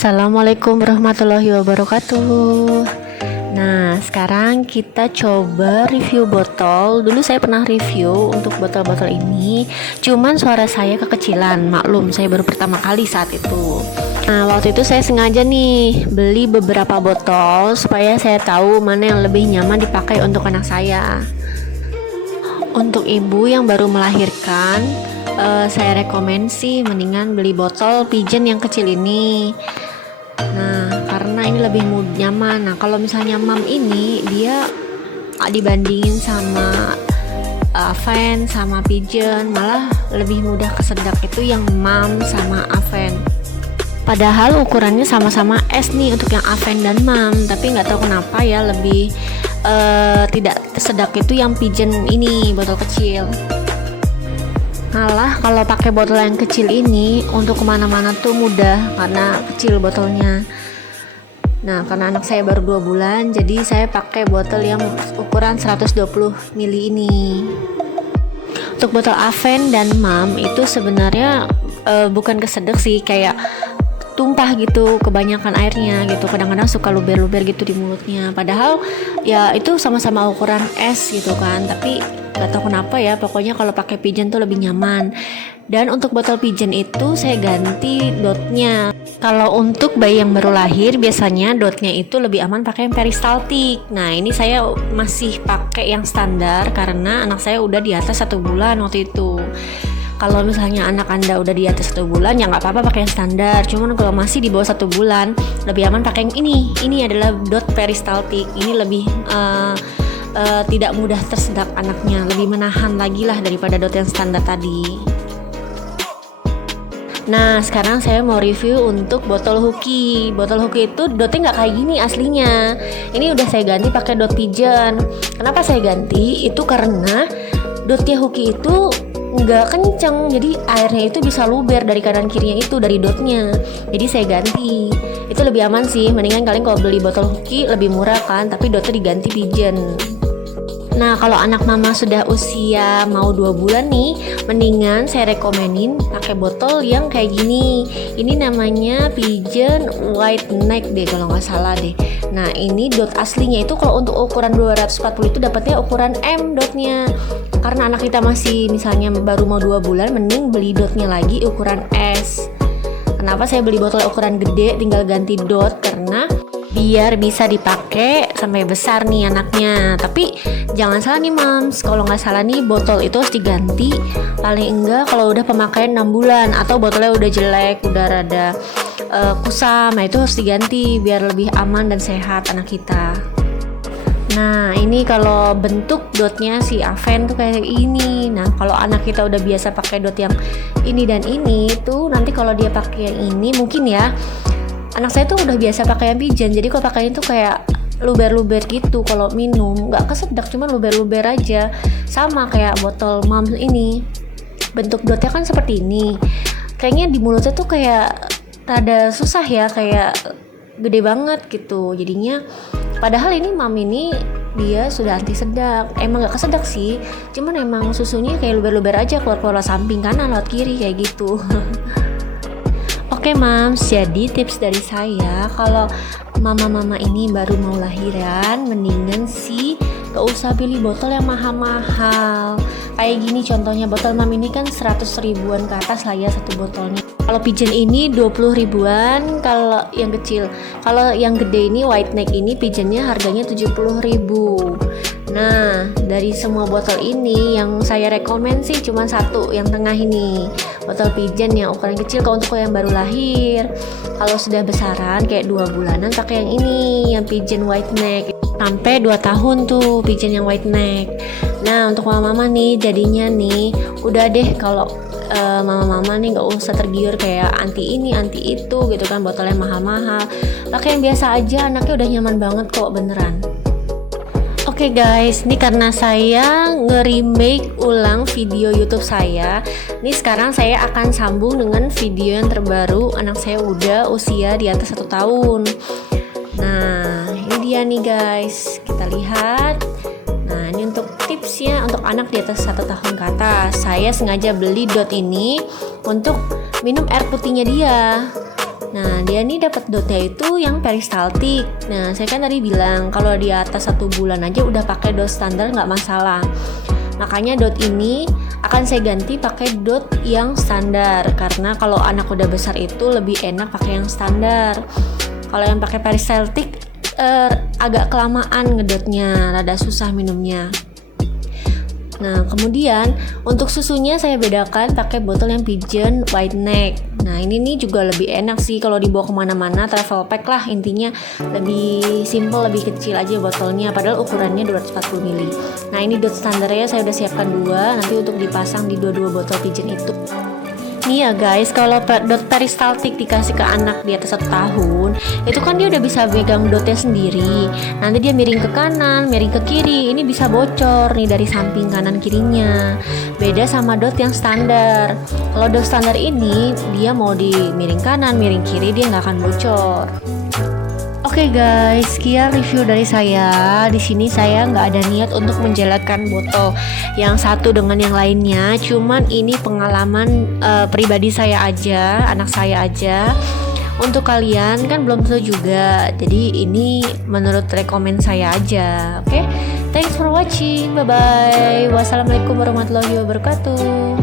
Assalamualaikum warahmatullahi wabarakatuh. Nah, sekarang kita coba review botol. Dulu saya pernah review untuk botol-botol ini, cuman suara saya kekecilan. Maklum, saya baru pertama kali saat itu. Nah, waktu itu saya sengaja nih beli beberapa botol supaya saya tahu mana yang lebih nyaman dipakai untuk anak saya. Untuk ibu yang baru melahirkan, saya rekomen sih mendingan beli botol pigeon yang kecil ini. Nah, karena ini lebih nyaman. Nah, kalau misalnya mam ini dia dibandingin sama Aven sama pigeon, malah lebih mudah kesedak itu yang mam sama Aven. Padahal ukurannya sama-sama S nih untuk yang Aven dan mam, tapi nggak tahu kenapa ya lebih tidak sedak itu yang pigeon ini, botol kecil. Malah kalau pakai botol yang kecil ini untuk kemana-mana tuh mudah karena kecil botolnya. Nah, karena anak saya baru 2 bulan, jadi saya pakai botol yang ukuran 120 ml ini. Untuk botol Aven dan mam itu sebenarnya bukan kesedek sih, kayak tumpah gitu, kebanyakan airnya gitu. Kadang-kadang suka luber-luber gitu di mulutnya. Padahal ya itu sama-sama ukuran S gitu kan, tapi gak tahu kenapa ya, pokoknya kalau pakai pigeon tuh lebih nyaman. Dan untuk botol pigeon itu saya ganti dotnya. Kalau untuk bayi yang baru lahir biasanya dotnya itu lebih aman pakai yang peristaltik. Nah, ini saya masih pakai yang standar karena anak saya udah di atas 1 bulan waktu itu. Kalau misalnya anak Anda udah di atas 1 bulan ya nggak apa-apa pakai yang standar. Cuman kalau masih di bawah 1 bulan lebih aman pakai yang ini. Ini adalah dot peristaltik. Ini lebih tidak mudah tersedak anaknya, lebih menahan lagi lah daripada dot yang standar tadi. Nah, sekarang saya mau review untuk botol Hooky. Botol Hooky itu dotnya nggak kayak gini aslinya. Ini udah saya ganti pakai dot pigeon. Kenapa saya ganti? Itu karena dotnya Hooky itu nggak kenceng, jadi airnya itu bisa luber dari kanan kirinya itu dari dotnya. Jadi saya ganti. Itu lebih aman sih. Mendingan kalian kalau beli botol Hooky lebih murah kan, tapi dotnya diganti pigeon. Nah, kalau anak mama sudah usia mau 2 bulan nih, mendingan saya rekomenin pakai botol yang kayak gini. Ini namanya pigeon white neck deh kalau nggak salah deh. Nah, ini dot aslinya itu kalau untuk ukuran 240 itu dapatnya ukuran M dotnya. Karena anak kita masih misalnya baru mau 2 bulan, mending beli dotnya lagi ukuran S. Kenapa saya beli botol ukuran gede tinggal ganti dot? Karena biar bisa dipakai sampai besar nih anaknya. Tapi jangan salah nih mams, kalau nggak salah nih botol itu harus diganti paling enggak kalau udah pemakaian 6 bulan atau botolnya udah jelek, udah rada kusam. Nah, itu harus diganti biar lebih aman dan sehat anak kita. Nah, ini kalau bentuk dotnya si Aven tuh kayak ini. Nah, kalau anak kita udah biasa pakai dot yang ini dan ini tuh, nanti kalau dia pakai yang ini mungkin ya, anak saya tuh udah biasa pakai yang pigeon, jadi kalau pakai itu kayak luber-luber gitu. Kalau minum nggak kesedak, cuma luber-luber aja. Sama kayak botol mom ini, bentuk dotnya kan seperti ini. Kayaknya di mulutnya tuh kayak rada susah ya, kayak gede banget gitu. Jadinya padahal ini mam ini dia sudah anti sedak. Emang nggak kesedak sih, cuman emang susunya kayak luber-luber aja, keluar-keluar samping kanan lewat kiri kayak gitu. Oke mams, jadi tips dari saya kalau mama-mama ini baru mau lahiran, mendingan sih gak usah pilih botol yang mahal-mahal. Kayak gini contohnya, botol mam ini kan 100 ribuan ke atas lah ya satu botolnya. Kalau pigeon ini 20 ribuan kalau yang kecil. Kalau yang gede ini white neck ini pigeonnya harganya 70 ribu. Nah, dari semua botol ini yang saya rekomen sih cuma satu, yang tengah ini, botol pigeon yang ukuran kecil kalau untuk yang baru lahir. Kalau sudah besaran kayak 2 bulanan pakai yang ini, yang pigeon white neck. Sampai 2 tahun tuh pigeon yang white neck. Nah, untuk mama-mama nih jadinya nih udah deh, kalau mama-mama nih gak usah tergiur kayak anti ini anti itu gitu kan, botolnya mahal-mahal. Pakai yang biasa aja, anaknya udah nyaman banget kok, beneran. Oke guys, ini karena saya nge-remake ulang video YouTube saya. Ini sekarang saya akan sambung dengan video yang terbaru. Anak saya udah usia di atas 1 tahun. Nah, ini dia nih guys, kita lihat. Nah, ini untuk tipsnya untuk anak di atas 1 tahun ke atas. Saya sengaja beli dot ini untuk minum air putihnya dia. Nah, dia nih dapat dotnya itu yang peristaltik. Nah, saya kan tadi bilang kalau di atas 1 bulan aja udah pakai dot standar nggak masalah. Makanya dot ini akan saya ganti pakai dot yang standar, karena kalau anak udah besar itu lebih enak pakai yang standar. Kalau yang pakai peristaltik agak kelamaan ngedotnya, rada susah minumnya. Nah, kemudian untuk susunya saya bedakan pakai botol yang pigeon wide neck. Nah, ini nih juga lebih enak sih kalau dibawa kemana-mana, travel pack lah intinya, lebih simple, lebih kecil aja botolnya, padahal ukurannya 240 ml. Nah, ini dot standarnya saya udah siapkan 2, nanti untuk dipasang di dua-dua botol pigeon itu. Nih ya guys, kalau dot peristaltik dikasih ke anak di atas 1 tahun, itu kan dia udah bisa pegang dotnya sendiri. Nanti dia miring ke kanan, miring ke kiri, ini bisa bocor nih dari samping kanan kirinya. Beda sama dot yang standar. Kalau dot standar ini, dia mau di miring kanan, miring kiri, dia nggak akan bocor. Oke guys, sekian review dari saya. Di sini saya nggak ada niat untuk menjelaskan botol yang satu dengan yang lainnya. Cuman ini pengalaman pribadi saya aja, anak saya aja. Untuk kalian kan belum tentu juga. Jadi ini menurut rekomen saya aja. Oke, thanks for watching. Bye bye. Wassalamualaikum warahmatullahi wabarakatuh.